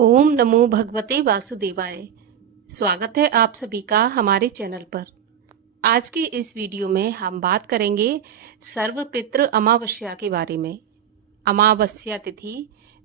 ओम नमो भगवते वासुदेवाय। स्वागत है आप सभी का हमारे चैनल पर। आज के इस वीडियो में हम बात करेंगे सर्वपितृ अमावस्या के बारे में। अमावस्या तिथि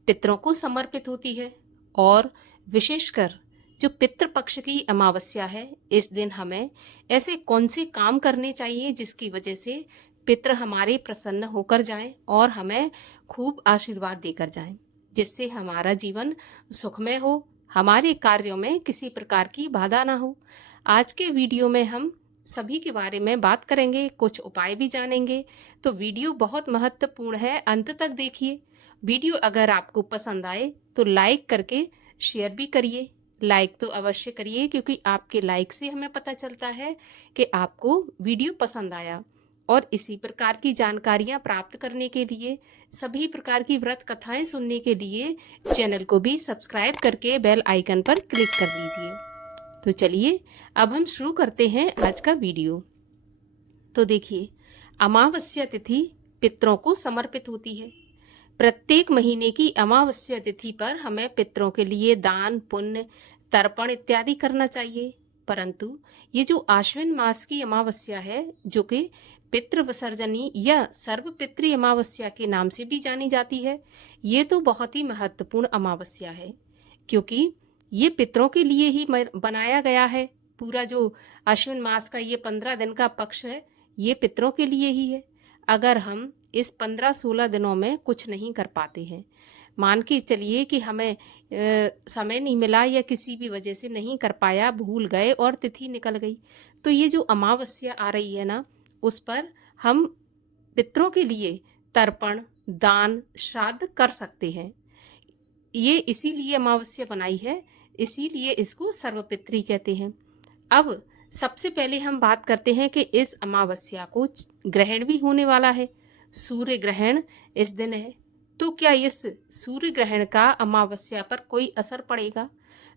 पितरों को समर्पित होती है और विशेषकर जो पितृपक्ष की अमावस्या है, इस दिन हमें ऐसे कौन से काम करने चाहिए जिसकी वजह से पितृ हमारे प्रसन्न होकर जाएं और हमें खूब आशीर्वाद देकर जाएं, जिससे हमारा जीवन सुखमय हो, हमारे कार्यों में किसी प्रकार की बाधा ना हो। आज के वीडियो में हम सभी के बारे में बात करेंगे, कुछ उपाय भी जानेंगे। तो वीडियो बहुत महत्वपूर्ण है, अंत तक देखिए। वीडियो अगर आपको पसंद आए तो लाइक करके शेयर भी करिए। लाइक तो अवश्य करिए, क्योंकि आपके लाइक से हमें पता चलता है कि आपको वीडियो पसंद आया। और इसी प्रकार की जानकारियां प्राप्त करने के लिए, सभी प्रकार की व्रत कथाएं सुनने के लिए चैनल को भी सब्सक्राइब करके बेल आइकन पर क्लिक कर दीजिए। तो चलिए अब हम शुरू करते हैं आज का वीडियो। तो देखिए, अमावस्या तिथि पितरों को समर्पित होती है। प्रत्येक महीने की अमावस्या तिथि पर हमें पितरों के लिए दान, पुण्य, तर्पण इत्यादि करना चाहिए। परंतु ये जो आश्विन मास की अमावस्या है, जो कि पितृ विसर्जनी या सर्वपितृ अमावस्या के नाम से भी जानी जाती है, ये तो बहुत ही महत्वपूर्ण अमावस्या है, क्योंकि ये पितरों के लिए ही बनाया गया है। पूरा जो अश्विन मास का ये 15 दिन का पक्ष है, ये पितरों के लिए ही है। अगर हम इस 15-16 दिनों में कुछ नहीं कर पाते हैं, मान के चलिए कि हमें समय नहीं मिला या किसी भी वजह से नहीं कर पाया, भूल गए और तिथि निकल गई, तो ये जो अमावस्या आ रही है ना, उस पर हम पितरों के लिए तर्पण, दान, श्राद्ध कर सकते हैं। ये इसीलिए अमावस्या बनाई है, इसीलिए इसको सर्वपितृ कहते हैं। अब सबसे पहले हम बात करते हैं कि इस अमावस्या को ग्रहण भी होने वाला है। सूर्य ग्रहण इस दिन है, तो क्या इस सूर्य ग्रहण का अमावस्या पर कोई असर पड़ेगा?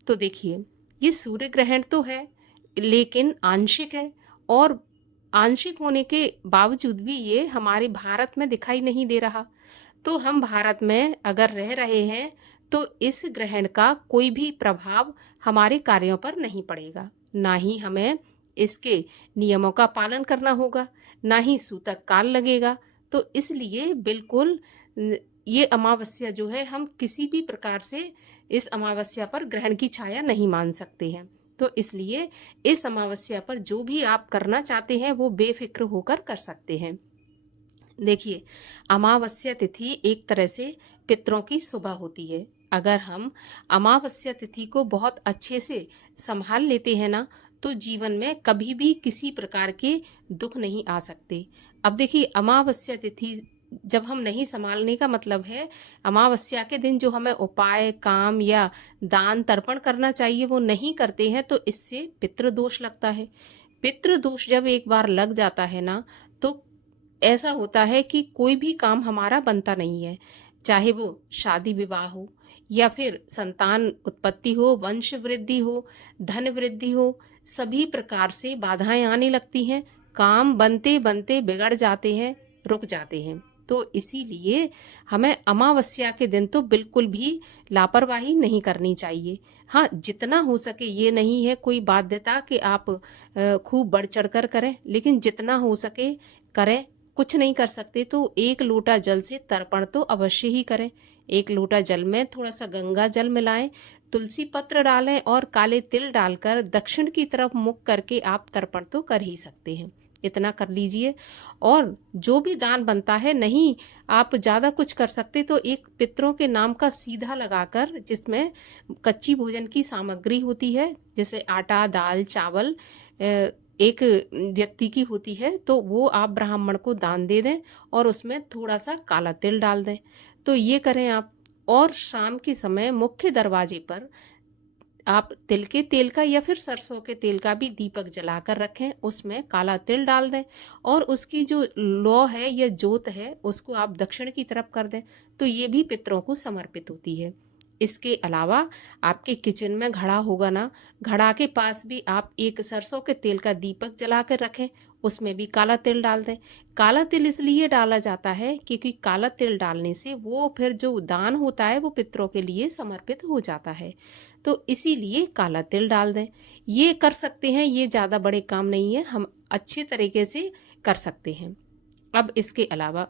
तो देखिए, ये सूर्य ग्रहण तो है, लेकिन आंशिक है, और आंशिक होने के बावजूद भी ये हमारे भारत में दिखाई नहीं दे रहा। तो हम भारत में अगर रह रहे हैं तो इस ग्रहण का कोई भी प्रभाव हमारे कार्यों पर नहीं पड़ेगा। ना ही हमें इसके नियमों का पालन करना होगा, ना ही सूतक काल लगेगा। तो इसलिए बिल्कुल ये अमावस्या जो है, हम किसी भी प्रकार से इस अमावस्या पर ग्रहण की छाया नहीं मान सकते हैं। तो इसलिए इस अमावस्या पर जो भी आप करना चाहते हैं वो बेफिक्र होकर कर सकते हैं। देखिए, अमावस्या तिथि एक तरह से पितरों की सुबह होती है। अगर हम अमावस्या तिथि को बहुत अच्छे से संभाल लेते हैं ना, तो जीवन में कभी भी किसी प्रकार के दुख नहीं आ सकते। अब देखिए, अमावस्या तिथि जब हम नहीं संभालने का मतलब है, अमावस्या के दिन जो हमें उपाय, काम या दान तर्पण करना चाहिए वो नहीं करते हैं, तो इससे पितृदोष लगता है। पितृदोष जब एक बार लग जाता है ना, तो ऐसा होता है कि कोई भी काम हमारा बनता नहीं है, चाहे वो शादी विवाह हो या फिर संतान उत्पत्ति हो, वंश वृद्धि हो, धन वृद्धि हो, सभी प्रकार से बाधाएं आने लगती हैं। काम बनते बनते बिगड़ जाते हैं, रुक जाते हैं। तो इसीलिए हमें अमावस्या के दिन तो बिल्कुल भी लापरवाही नहीं करनी चाहिए। हाँ, जितना हो सके, ये नहीं है कोई बाध्यता कि आप खूब बढ़ चढ़ कर करें, लेकिन जितना हो सके करें। कुछ नहीं कर सकते तो 1 लोटा जल से तर्पण तो अवश्य ही करें। 1 लोटा जल में थोड़ा सा गंगा जल मिलाएं, तुलसी पत्र डालें और काले तिल डालकर दक्षिण की तरफ मुख करके आप तर्पण तो कर ही सकते हैं। इतना कर लीजिए। और जो भी दान बनता है, नहीं आप ज़्यादा कुछ कर सकते तो एक पितरों के नाम का सीधा लगाकर, जिसमें कच्ची भोजन की सामग्री होती है, जैसे आटा, दाल, चावल, एक व्यक्ति की होती है, तो वो आप ब्राह्मण को दान दे दें और उसमें थोड़ा सा काला तिल डाल दें। तो ये करें आप। और शाम के समय मुख्य दरवाजे पर आप तिल के तेल का या फिर सरसों के तेल का भी दीपक जलाकर रखें, उसमें काला तिल डाल दें और उसकी जो लौ है या जोत है, उसको आप दक्षिण की तरफ कर दें। तो ये भी पितरों को समर्पित होती है। इसके अलावा आपके किचन में घड़ा होगा ना, घड़ा के पास भी आप एक सरसों के तेल का दीपक जला कर रखें, उसमें भी काला तिल डाल दें। काला तिल इसलिए डाला जाता है क्योंकि काला तिल डालने से वो फिर जो दान होता है वो पितरों के लिए समर्पित हो जाता है, तो इसीलिए काला तिल डाल दें। ये कर सकते हैं, ये ज़्यादा बड़े काम नहीं है, हम अच्छे तरीके से कर सकते हैं। अब इसके अलावा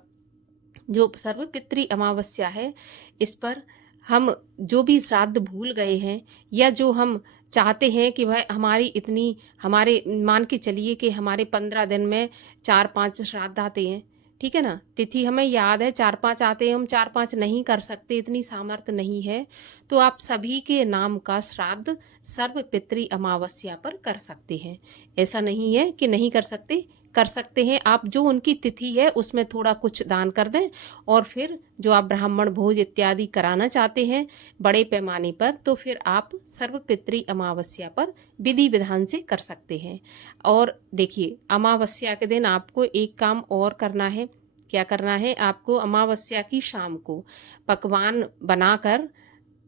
जो सर्वपितृ अमावस्या है, इस पर हम जो भी श्राद्ध भूल गए हैं या जो हम चाहते हैं कि भाई हमारी इतनी, हमारे मान के चलिए कि हमारे 15 दिन में 4-5 श्राद्ध आते हैं, ठीक है ना, तिथि हमें याद है 4-5 आते हैं, हम 4-5 नहीं कर सकते, इतनी सामर्थ्य नहीं है, तो आप सभी के नाम का श्राद्ध सर्वपितृ अमावस्या पर कर सकते हैं। ऐसा नहीं है कि नहीं कर सकते, कर सकते हैं। आप जो उनकी तिथि है उसमें थोड़ा कुछ दान कर दें, और फिर जो आप ब्राह्मण भोज इत्यादि कराना चाहते हैं बड़े पैमाने पर, तो फिर आप सर्वपितृ अमावस्या पर विधि विधान से कर सकते हैं। और देखिए, अमावस्या के दिन आपको एक काम और करना है। क्या करना है आपको? अमावस्या की शाम को पकवान बनाकर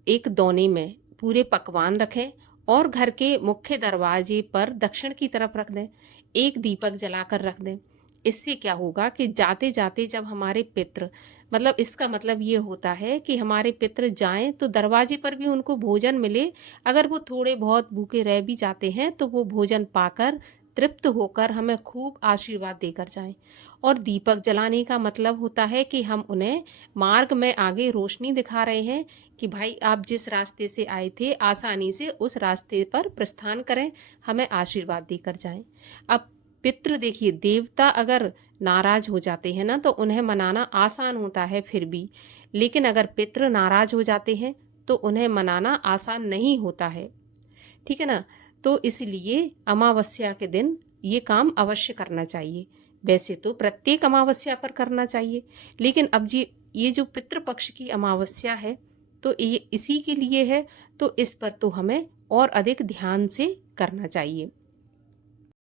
एक दोने में पूरे पकवान रखें और घर के मुख्य दरवाजे पर दक्षिण की तरफ रख दें, एक दीपक जलाकर रख दें। इससे क्या होगा कि जाते जाते जब हमारे पितृ, मतलब इसका मतलब ये होता है कि हमारे पितृ जाएं तो दरवाजे पर भी उनको भोजन मिले। अगर वो थोड़े बहुत भूखे रह भी जाते हैं तो वो भोजन पाकर तृप्त होकर हमें खूब आशीर्वाद देकर जाएं। और दीपक जलाने का मतलब होता है कि हम उन्हें मार्ग में आगे रोशनी दिखा रहे हैं कि भाई आप जिस रास्ते से आए थे आसानी से उस रास्ते पर प्रस्थान करें, हमें आशीर्वाद देकर जाएं। अब पितृ देखिए, देवता अगर नाराज हो जाते हैं ना तो उन्हें मनाना आसान होता है फिर भी, लेकिन अगर पितृ नाराज हो जाते हैं तो उन्हें मनाना आसान नहीं होता है, ठीक है ना। तो इसलिए अमावस्या के दिन ये काम अवश्य करना चाहिए। वैसे तो प्रत्येक अमावस्या पर करना चाहिए, लेकिन अब ये जो पितृपक्ष की अमावस्या है तो ये इसी के लिए है, तो इस पर तो हमें और अधिक ध्यान से करना चाहिए।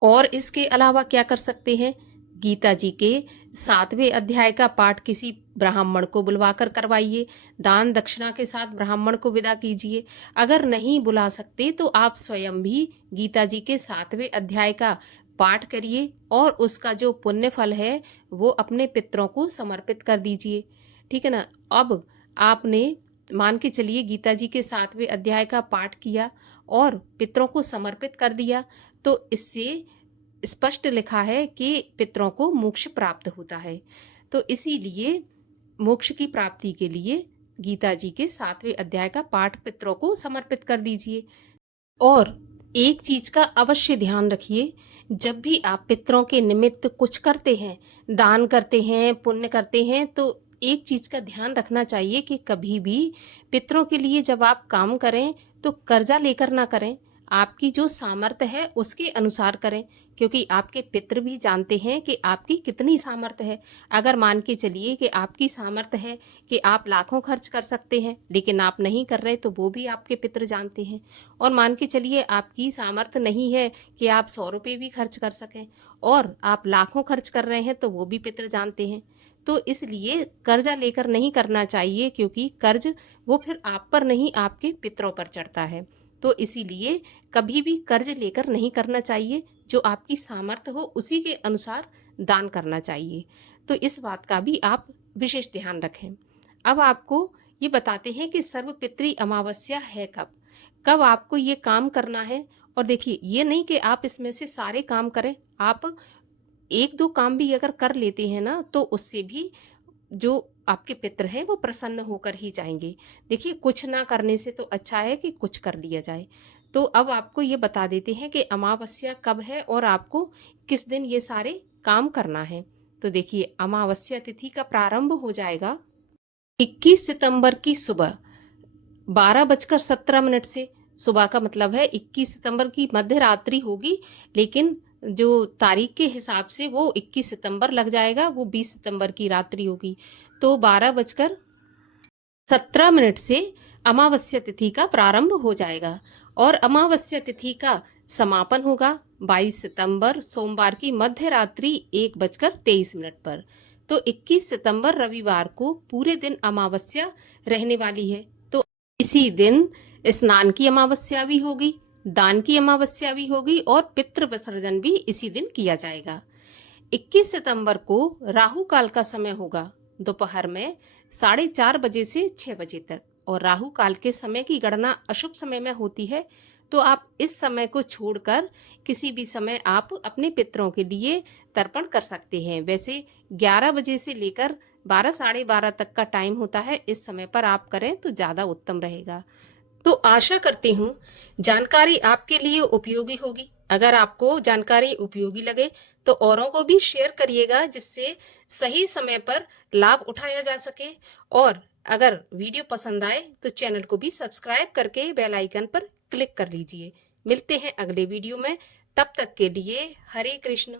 और इसके अलावा क्या कर सकते हैं? गीता जी के 7वें अध्याय का पाठ किसी ब्राह्मण को बुलवाकर करवाइए, दान दक्षिणा के साथ ब्राह्मण को विदा कीजिए। अगर नहीं बुला सकते तो आप स्वयं भी गीता जी के 7वें अध्याय का पाठ करिए और उसका जो पुण्य फल है वो अपने पितरों को समर्पित कर दीजिए, ठीक है ना। अब आपने मान के चलिए गीता जी के 7वें अध्याय का पाठ किया और पितरों को समर्पित कर दिया, तो इससे स्पष्ट लिखा है कि पितरों को मोक्ष प्राप्त होता है। तो इसीलिए मोक्ष की प्राप्ति के लिए गीता जी के 7वें अध्याय का पाठ पितरों को समर्पित कर दीजिए। और एक चीज का अवश्य ध्यान रखिए, जब भी आप पितरों के निमित्त कुछ करते हैं, दान करते हैं, पुण्य करते हैं, तो एक चीज का ध्यान रखना चाहिए कि कभी भी पितरों के लिए जब आप काम करें तो कर्जा लेकर ना करें, आपकी जो सामर्थ्य है उसके अनुसार करें, क्योंकि आपके पितृ भी जानते हैं कि आपकी कितनी सामर्थ्य है। अगर मान के चलिए कि आपकी सामर्थ्य है कि आप लाखों खर्च कर सकते हैं लेकिन आप नहीं कर रहे, तो वो भी आपके पितृ जानते हैं। और मान के चलिए आपकी सामर्थ्य नहीं है कि आप 100 रुपये भी खर्च कर सकें और आप लाखों खर्च कर रहे हैं, तो वो भी पितृ जानते हैं। तो इसलिए कर्जा लेकर नहीं करना चाहिए, क्योंकि कर्ज वो फिर आप पर नहीं आपके पितरों पर चढ़ता है। तो इसीलिए कभी भी कर्ज लेकर नहीं करना चाहिए, जो आपकी सामर्थ्य हो उसी के अनुसार दान करना चाहिए। तो इस बात का भी आप विशेष ध्यान रखें। अब आपको ये बताते हैं कि सर्वपितृ अमावस्या है कब, कब आपको ये काम करना है। और देखिए, ये नहीं कि आप इसमें से सारे काम करें, आप एक दो काम भी अगर कर लेते हैं ना तो उससे भी जो आपके पितृ हैं वो प्रसन्न होकर ही जाएंगे। देखिए, कुछ ना करने से तो अच्छा है कि कुछ कर लिया जाए। तो अब आपको ये बता देते हैं कि अमावस्या कब है और आपको किस दिन ये सारे काम करना है। तो देखिए, अमावस्या तिथि का प्रारंभ हो जाएगा 21 सितंबर की सुबह 12:17 से। सुबह का मतलब है 21 सितंबर की मध्य रात्रि होगी, लेकिन जो तारीख के हिसाब से वो 21 सितंबर लग जाएगा, वो 20 सितंबर की रात्रि होगी। तो 12:17 से अमावस्या तिथि का प्रारंभ हो जाएगा और अमावस्या तिथि का समापन होगा 22 सितंबर सोमवार की मध्य रात्रि 1:23 पर। तो 21 सितंबर रविवार को पूरे दिन अमावस्या रहने वाली है। तो इसी दिन स्नान की अमावस्या भी होगी, दान की अमावस्या भी होगी और पितृ विसर्जन भी इसी दिन किया जाएगा। 21 सितंबर को राहु काल का समय होगा, दोपहर में 4:30 से 6 बजे तक। और राहु काल के समय की गणना अशुभ समय में होती है, तो आप इस समय को छोड़कर किसी भी समय आप अपने पितरों के लिए तर्पण कर सकते हैं। वैसे 11 बजे से लेकर 12 साढ़े 12 तक का टाइम होता है, इस समय पर आप करें तो ज़्यादा उत्तम रहेगा। तो आशा करती हूँ जानकारी आपके लिए उपयोगी होगी। अगर आपको जानकारी उपयोगी लगे तो औरों को भी शेयर करिएगा, जिससे सही समय पर लाभ उठाया जा सके। और अगर वीडियो पसंद आए तो चैनल को भी सब्सक्राइब करके बेल आइकन पर क्लिक कर लीजिए। मिलते हैं अगले वीडियो में, तब तक के लिए हरे कृष्ण।